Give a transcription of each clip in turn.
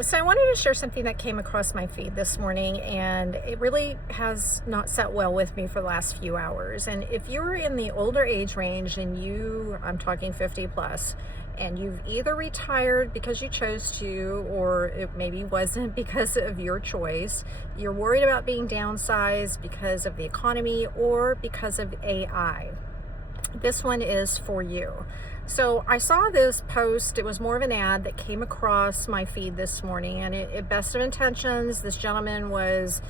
So I wanted to share something that came across my feed this morning, and it really has not sat well with me for the last few hours. And if you're in the older age range and I'm talking 50 plus, and you've either retired because you chose to, or it maybe wasn't because of your choice, you're worried about being downsized because of the economy or because of AI. This one is for you. So I saw this post. It was more of an ad that came across my feed this morning, and best of intentions, this gentleman was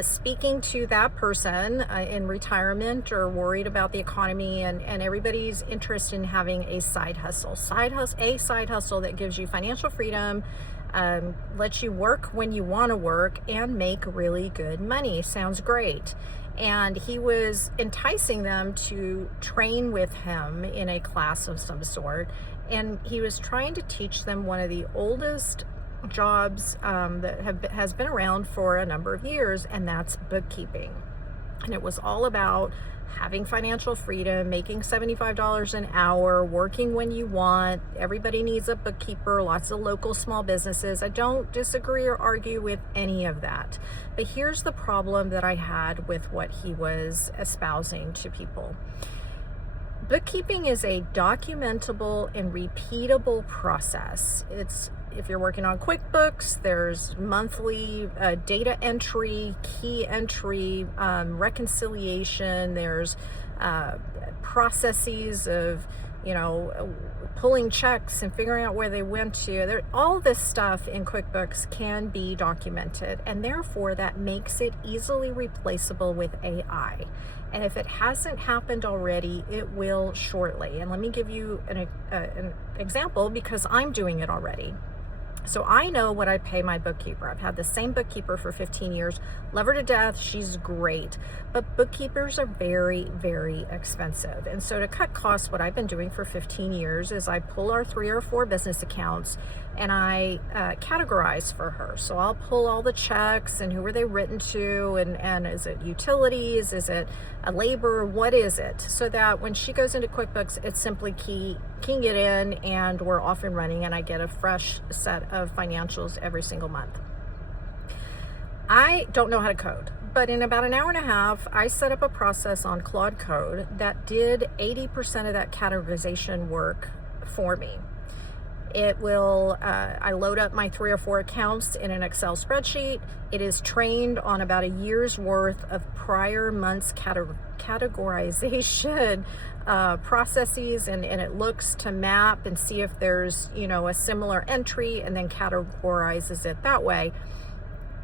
speaking to that person in retirement or worried about the economy, and everybody's interest in having a side hustle, a side hustle that gives you financial freedom, lets you work when you want to work and make really good money. Sounds great. And he was enticing them to train with him in a class of some sort. And he was trying to teach them one of the oldest jobs that has been around for a number of years, and that's bookkeeping. And it was all about having financial freedom, making $75 an hour, working when you want. Everybody needs a bookkeeper, lots of local small businesses. I don't disagree or argue with any of that. But here's the problem that I had with what he was espousing to people. Bookkeeping is a documentable and repeatable process. If you're working on QuickBooks, there's monthly data entry, key entry, reconciliation. There's processes of, pulling checks and figuring out where they went to. All this stuff in QuickBooks can be documented, and therefore that makes it easily replaceable with AI. And if it hasn't happened already, it will shortly. And let me give you an example, because I'm doing it already. So I know what I pay my bookkeeper. I've had the same bookkeeper for 15 years. Love her to death. She's great. But bookkeepers are very, very expensive. And so to cut costs, what I've been doing for 15 years is I pull our 3 or 4 business accounts and I categorize for her. So I'll pull all the checks and who were they written to, and is it utilities? Is it a labor? What is it? So that when she goes into QuickBooks, it's simply keying it in and we're off and running, and I get a fresh set of financials every single month. I don't know how to code, but in about an hour and a half, I set up a process on Claude Code that did 80% of that categorization work for me. It will, I load up my 3 or 4 accounts in an Excel spreadsheet. It is trained on about a year's worth of prior months categorization processes, and it looks to map and see if there's, a similar entry, and then categorizes it that way.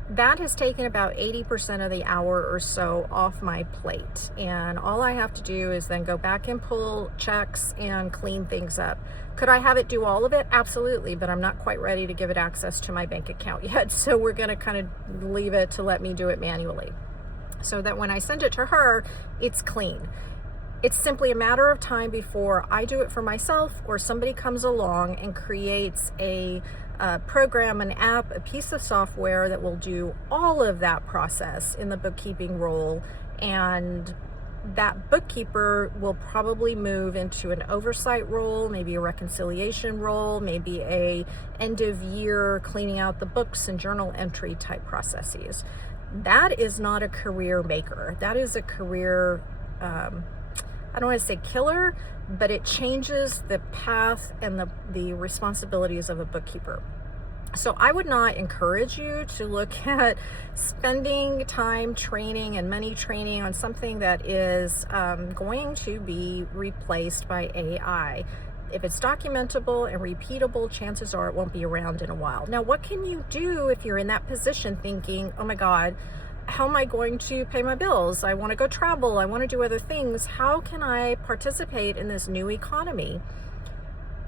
That has taken about 80% of the hour or so off my plate. And all I have to do is then go back and pull checks and clean things up. Could I have it do all of it? Absolutely, but I'm not quite ready to give it access to my bank account yet. So we're going to kind of leave it to let me do it manually, so that when I send it to her, it's clean. It's simply a matter of time before I do it for myself, or somebody comes along and creates a program, an app, a piece of software that will do all of that process in the bookkeeping role. And that bookkeeper will probably move into an oversight role, maybe a reconciliation role, maybe a end of year cleaning out the books and journal entry type processes. That is not a career maker. That is a career, I don't want to say killer, but it changes the path and the responsibilities of a bookkeeper. So I would not encourage you to look at spending time training and money training on something that is going to be replaced by AI. If it's documentable and repeatable, chances are it won't be around in a while. Now, what can you do if you're in that position thinking, oh my God, how am I going to pay my bills? I want to go travel. I want to do other things. How can I participate in this new economy?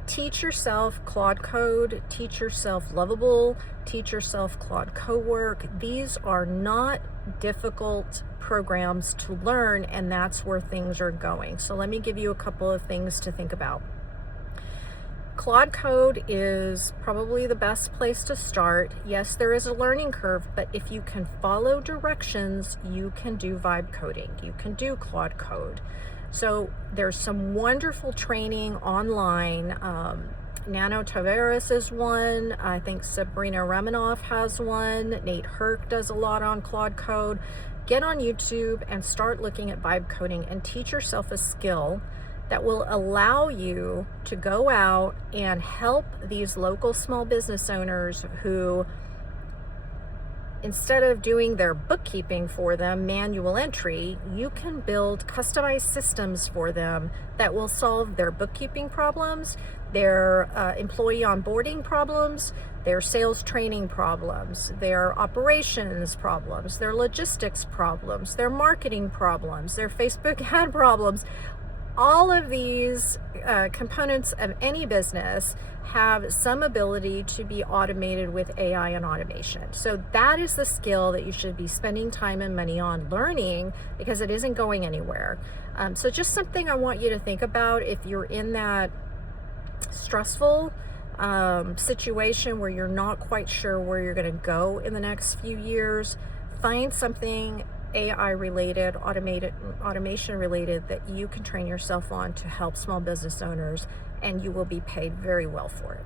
Teach yourself Claude Code, teach yourself Lovable, teach yourself Claude Cowork. These are not difficult programs to learn, and that's where things are going. So let me give you a couple of things to think about. Claude Code is probably the best place to start. Yes, there is a learning curve, but if you can follow directions, you can do vibe coding. You can do Claude Code. So there's some wonderful training online. Nano Tavares is one. I think Sabrina Reminoff has one. Nate Herc does a lot on Claude Code. Get on YouTube and start looking at vibe coding and teach yourself a skill that will allow you to go out and help these local small business owners who, instead of doing their bookkeeping for them, manual entry, you can build customized systems for them that will solve their bookkeeping problems, their employee onboarding problems, their sales training problems, their operations problems, their logistics problems, their marketing problems, their Facebook ad problems. All of these components of any business have some ability to be automated with AI and automation. So that is the skill that you should be spending time and money on learning, because it isn't going anywhere. So just something I want you to think about if you're in that stressful situation where you're not quite sure where you're going to go in the next few years. Find something AI related, automation related that you can train yourself on to help small business owners, and you will be paid very well for it.